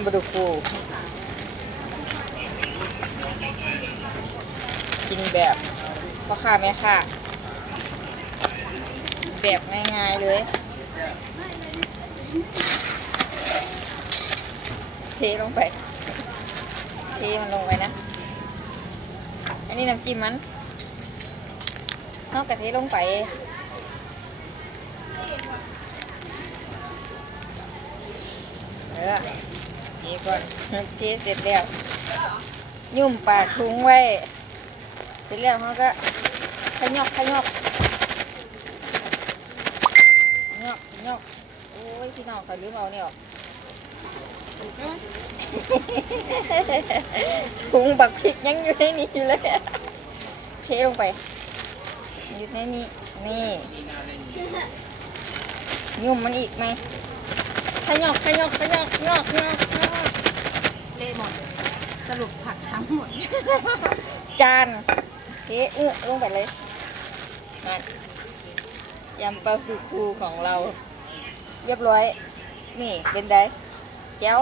ำปลาดุกฟูกินแบบพ่อค้าแม่ค้าแบบง่ายๆเลยเทลงไปเทมันลงไปนะอันนี้น้ำจิ้มมันเอากระเทลงไปนี่ก่อนเทเสร็จแล้วยุ่มปากถุงไว้เสร็จแล้วเขาก็ขยอกโอ้ยพี่น้องเขาลืมเอาเนี่ยถุงบักพริกยังอยู่ในนี้อยู่เลยเทลงไปอยู่ในนี้นี่ยุ่มมันอีกไหมขยอกเละหมดสรุปผักช้ำหมด จานเทลงไปเลยนั่นยำปลาฟูของเราเรียบร้อยนี่เป็นไงแก้ว